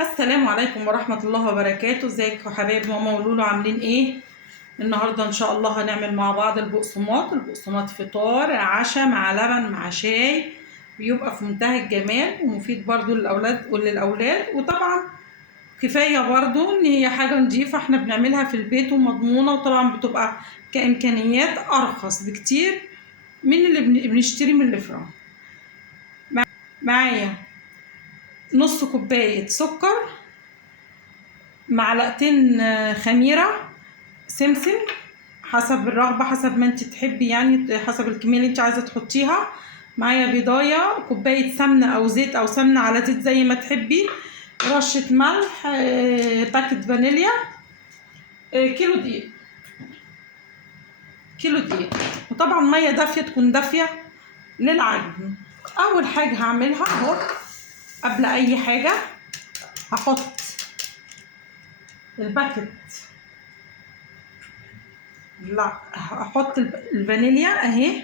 السلام عليكم ورحمة الله وبركاته. ازيكم يا حبايب ماما ولولو، عاملين ايه؟ النهاردة ان شاء الله هنعمل مع بعض البقسماط فطار عشاء مع لبن مع شاي، بيبقى في منتهى الجمال ومفيد برضو للأولاد وطبعا كفاية برضو ان هي حاجة نضيفة احنا بنعملها في البيت ومضمونة، وطبعا بتبقى كإمكانيات أرخص بكتير من اللي بنشتري من الفرن. معايا نص كوباية سكر، معلقتين خميرة، سمسم حسب الرغبة، حسب ما انت تحبي، يعني حسب الكمية اللي انت عايزة تحطيها. معايا بيضاية، كوباية سمنة او زيت او سمنة على زيت زي ما تحبي، رشة ملح، باكت فانيليا، كيلو دقيق، وطبعا مية دافية تكون دافية للعجن. اول حاجة هعملها اهو، قبل اي حاجة هحط الباكت، لا هحط الفانيليا اهي،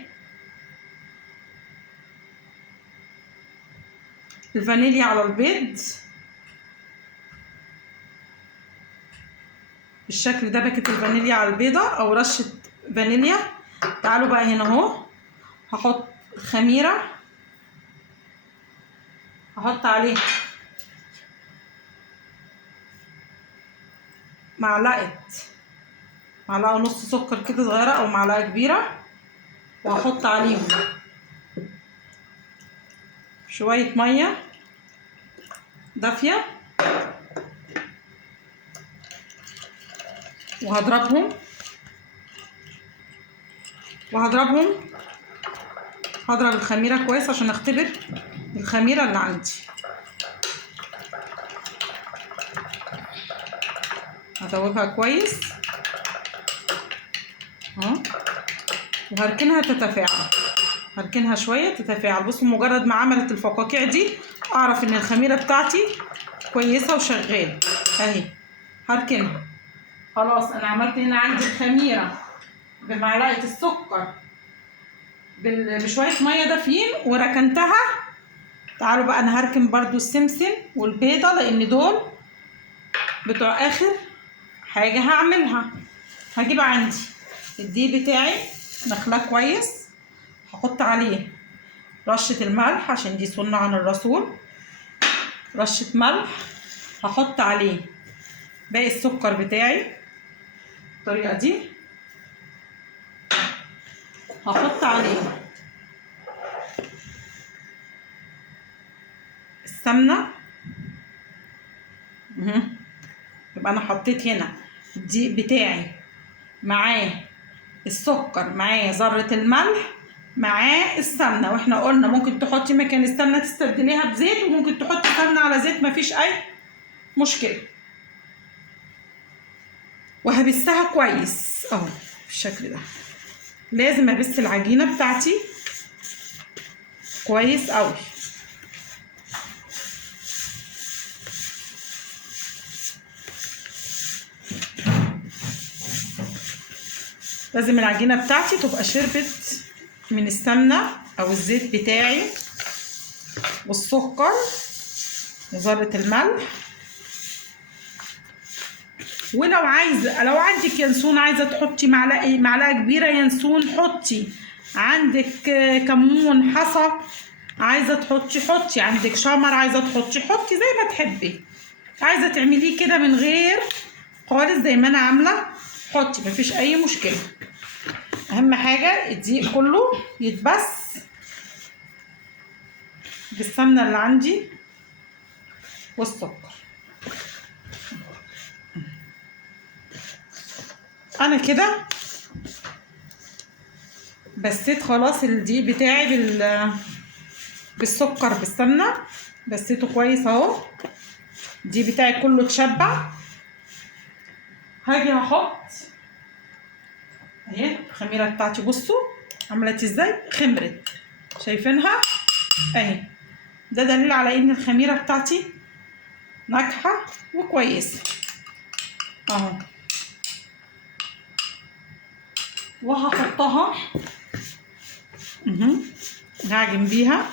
الفانيليا على البيض بالشكل ده، باكت الفانيليا على البيضة او رشة فانيليا. تعالوا بقى هنا اهو، هحط الخميرة، هحط عليها معلقة ونص سكر كده صغيرة او معلقة كبيرة، وهحط عليهم شوية مية دافية، وهضربهم هضرب الخميرة كويس عشان اختبر الخميرة اللي عندي. هدوبها كويس اهو، وهركنها تتفاعل، هركنها شوية تتفاعل. بصوا مجرد ما عملت الفقاقيع دي اعرف ان الخميرة بتاعتي كويسة وشغالة اهي. هركنها خلاص. انا عملت هنا عندي الخميرة بمعلقة السكر بشوية مية دافيين وركنتها. تعالوا بقى انا هركن برضو السمسم والبيضة، لان دول بتوع اخر حاجة هعملها. هجيب عندي الدقيق بتاعي نخلاه كويس، هحط عليه رشة الملح عشان دي سنة عن الرسول، رشة ملح، هحط عليه باقي السكر بتاعي بالطريقة دي، هحط عليه السمنة يبقى انا حطيت هنا الدقيق بتاعي معاه السكر معاه ذرة الملح معاه السمنة، واحنا قلنا ممكن تحطي مكان السمنة تستبدليها بزيت، وممكن تحطي سمنة على زيت مفيش اي مشكلة. وهبسها كويس اهو بالشكل ده. لازم ابس العجينة بتاعتي كويس قوي. لازم العجينة بتاعتي تبقى شربت من السمنة او الزيت بتاعي والسكر وذرة الملح. ولو لو عندك ينسون عايزة تحطي معلقة كبيرة ينسون حطي، عندك كمون حصى عايزة تحطي حطي، عندك شمر عايزة تحطي حطي، زي ما تحبي. عايزة تعمليه كده من غير خالص زي ما انا عاملة حطي، مفيش اي مشكلة. اهم حاجة الدقيق كله يتبس بالسمنة اللي عندي والسكر. انا كده بسيت خلاص الدقيق بتاعي بالسكر بالسمنة، بسيته كويس اهو، الدقيق بتاعي كله اتشبع. هاجي هحط اهي الخميرة بتاعتي، بصوا عملت ازاي، خمرت، شايفينها اهي. ده دليل على ان الخميرة بتاعتي ناجحة وكويسة اهو. وهحطها هعجن بيها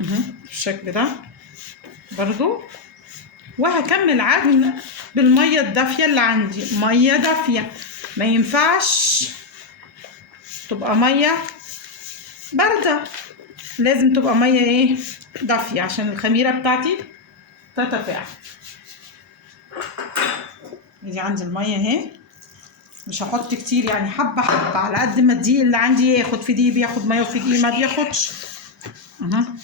بالشكل ده برضو. وهكمل عجن بالميه الدافيه اللي عندي، ميه دافيه، ما ينفعش تبقى ميه بارده، لازم تبقى ميه ايه دافيه عشان الخميره بتاعتي تتفاعل. دي عندي الميه اهي، مش هحط كتير يعني، حبه حبه على قد ما الدقيق اللي عندي ياخد. في دقيق بياخد ميه وفي دقيق ما بياخدش. ما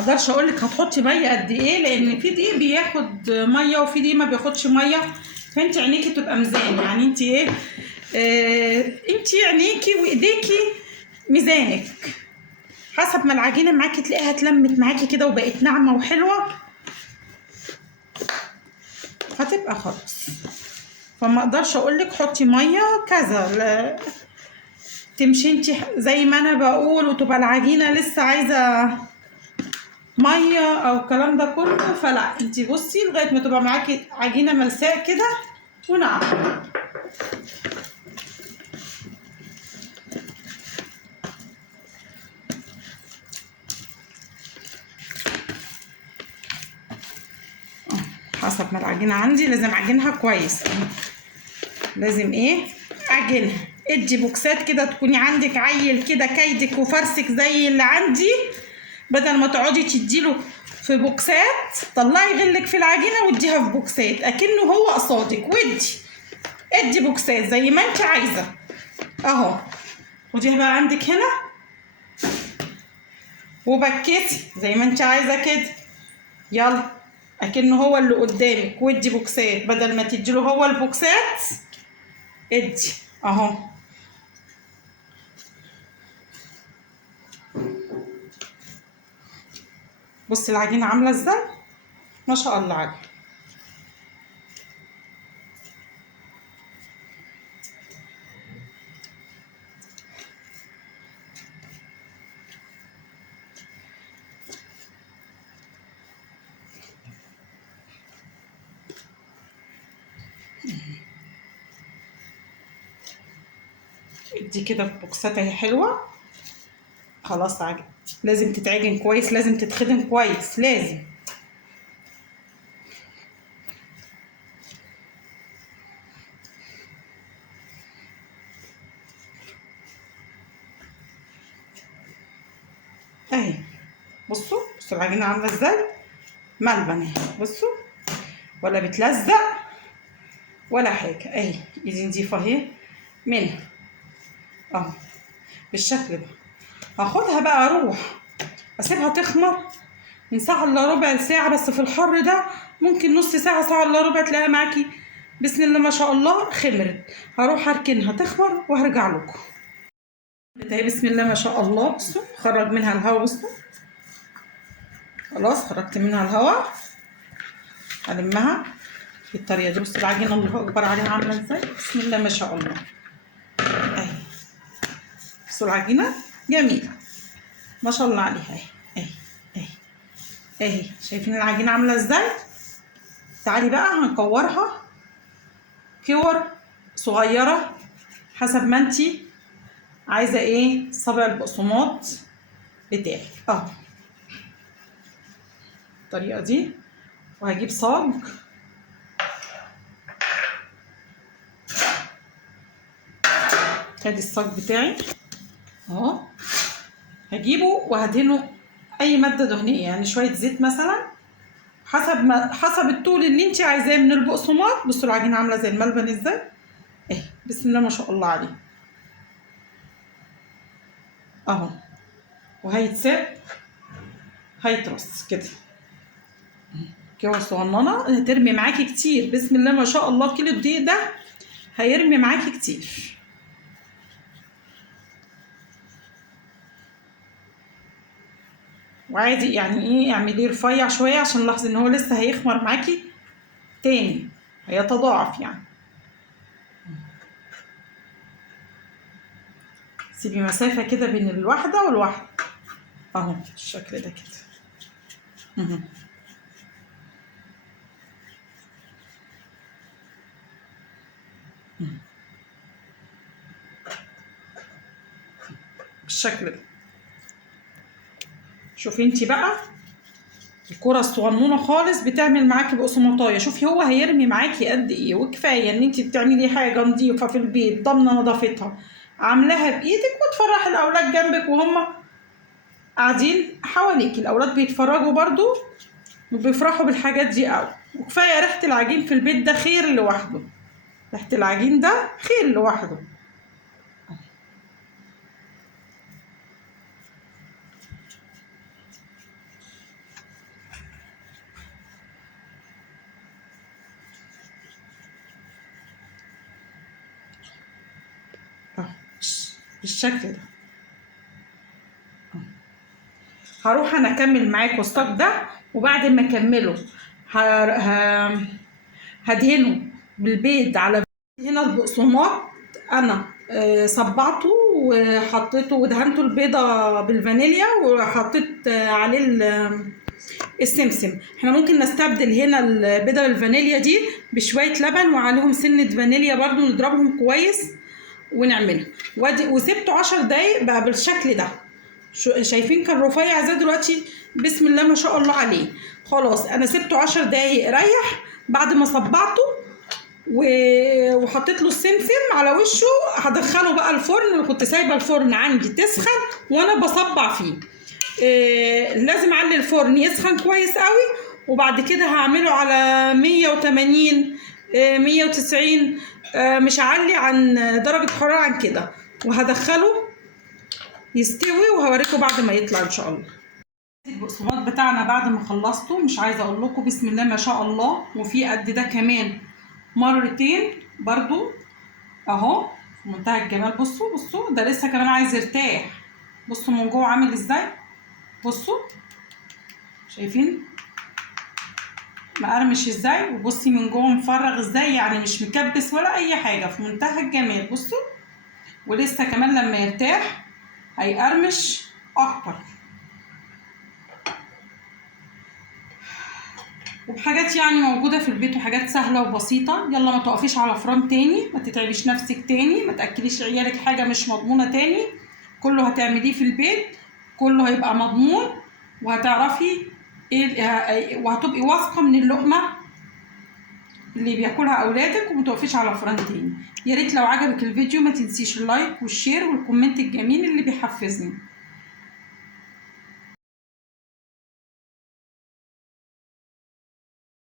اقدرش اقول لك هتحطي ميه قد ايه، لان في دقيق بياخد ميه وفي دقيق ما بياخدش ميه، فانت عينيكي تبقى ميزان يعني. انت ايه انت عينيكي وايديكي ميزانك، حسب ما العجينه معاكي تلاقيها اتلمت معاكي كده وبقت ناعمه وحلوه هتبقى خلاص. فما اقدرش اقول لك حطي ميه كذا، لا تمشي انت زي ما انا بقول وتبقى العجينه لسه عايزه ميه او الكلام ده كله. فلا، انت بصي لغايه ما تبقى معاكي عجينه ملساء كده وناعمه. حسب ما العجينه عندي لازم اعجنها كويس، لازم ايه اعجنها. ادي بوكسات كده تكوني عندك عيل كده كايدك وفرسك زي اللي عندي، بدل ما تقعدي تديله في بوكسات، طلعي غلك في العجينه واديها في بوكسات اكنه هو قصادك. ادي بوكسات زي ما انت عايزه اهو. ودي بقى عندك هنا وبكتي زي ما انت عايزه كده، يلا اكنه هو اللي قدامك. وادي بوكسات بدل ما تديله هو البوكسات، ادي اهو. بصي العجينه عامله ازاي، ما شاء الله عليها. دي كده بوكسات اهي حلوه خلاص. عجن لازم تتعجن كويس، لازم تتخدم كويس، لازم. اهي بصوا العجينه عامله ازاي، ملبن اهي. بصوا ولا بتلزق ولا حاجه، اهي ايدي نضيفه اهي منها اهو بالشكل ده. هاخدها بقى اروح اسيبها تخمر من ساعه الا ربع ساعه، بس في الحر ده ممكن نص ساعه، ساعه الا ربع تلاقيها معاكي بسم الله ما شاء الله خمرت. هروح اركنها تخمر وهرجع لكم. اهي بسم الله ما شاء الله. بصوا خرج منها الهواء، بصوا خلاص خرجت منها الهواء. هلمها بالطريقه دي. بصوا العجينه الله اكبر عليها عامله ازاي، بسم الله ما شاء الله. اهي بصوا العجينه جميله ما شاء الله عليها اهي اهي اهي. شايفين العجينه عامله ازاي. تعالي بقى هنكورها كور صغيره حسب ما انتي عايزه ايه صابع البقسماط بتاعك اهو الطريقه دي. وهجيب صاج ادي الصاج بتاعي اهو، هجيبه وهدهنه اي ماده دهنيه يعني شويه زيت مثلا حسب الطول اللي انت عايزاه من البقسماط. بصوا العجينه عامله زي الملبن ازاي اهي بسم الله ما شاء الله عليه اهو. وهيتساب هيترص كده كور صغننه هترمي معاكي كتير بسم الله ما شاء الله. كيلو الدقيق ده هيرمي معاكي كتير. وعادي يعني ايه اعمليه رفيع شويه عشان لاحظي ان هو لسه هيخمر معاكي تاني، هيتضاعف يعني. سيبي مسافة كده بين الواحدة والواحدة اهو بالشكل ده كده. بالشكل ده. شوفي انتي بقى الكرة الصغنونة خالص بتعمل معاكي بقسماطايه. شوفي هو هيرمي معاكي قد ايه، وكفايه ان انت بتعملي حاجه نظيفه في البيت ضامنه نظافتها، عاملاها بايدك، وتفرحي الاولاد جنبك وهم قاعدين حواليك. الاولاد بيتفرجوا برضو وبيفرحوا بالحاجات دي قوي. وكفايه ريحه العجين في البيت ده خير لوحده، ريحه العجين ده خير لوحده. اهو بالشكل ده. هروح انا اكمل معاكم الصاج ده، وبعد ما اكمله هدهنه بالبيض. على هنا البقسماط انا صبعته وحطيته ودهنته البيضه بالفانيليا، وحطيت عليه السمسم. احنا ممكن نستبدل هنا البيضه بالفانيليا دي بشويه لبن وعليهم سنه فانيليا برضو، نضربهم كويس ونعمله. وسبته 10 دقايق بقى بالشكل ده. شايفين كان رفيع ازاي دلوقتي؟ بسم الله ما شاء الله عليه. خلاص انا سبته 10 دقايق ريح بعد ما صبعته وحطيت له السمسم على وشه. هدخله بقى الفرن، اللي كنت سايبه الفرن عندي تسخن وانا بصبع فيه. لازم اعلي الفرن يسخن كويس قوي، وبعد كده هعمله على 180 190، مش هعلي عن درجه حراره عن كده، وهدخله يستوي وهوريكم بعد ما يطلع ان شاء الله. البقسماط بتاعنا بعد ما خلصته، مش عايزه اقول لكم بسم الله ما شاء الله، وفي قد ده كمان مرتين برضو اهو في منتهى الجمال. بصوا بصوا ده لسه كمان عايز يرتاح. بصوا من جوه عامل ازاي، بصوا شايفين مقرمش ازاي، وبصي من جوه مفرغ ازاي، يعني مش مكبس ولا اي حاجه، في منتهى الجمال. بصوا ولسه كمان لما يرتاح هيقرمش اكتر. وبحاجات يعني موجوده في البيت، وحاجات سهله وبسيطه. يلا ما تقفيش على فران تاني، ما تتعبيش نفسك تاني، ما تاكليش عيالك حاجه مش مضمونه تاني. كله هتعمليه في البيت، كله هيبقى مضمون، وهتعرفي ايه، وهتبقي واثقه من اللقمه اللي بياكلها اولادك، وما تقفيش على فران تاني. يا ريت لو عجبك الفيديو ما تنسيش اللايك والشير والكومنت الجميل اللي بيحفزني.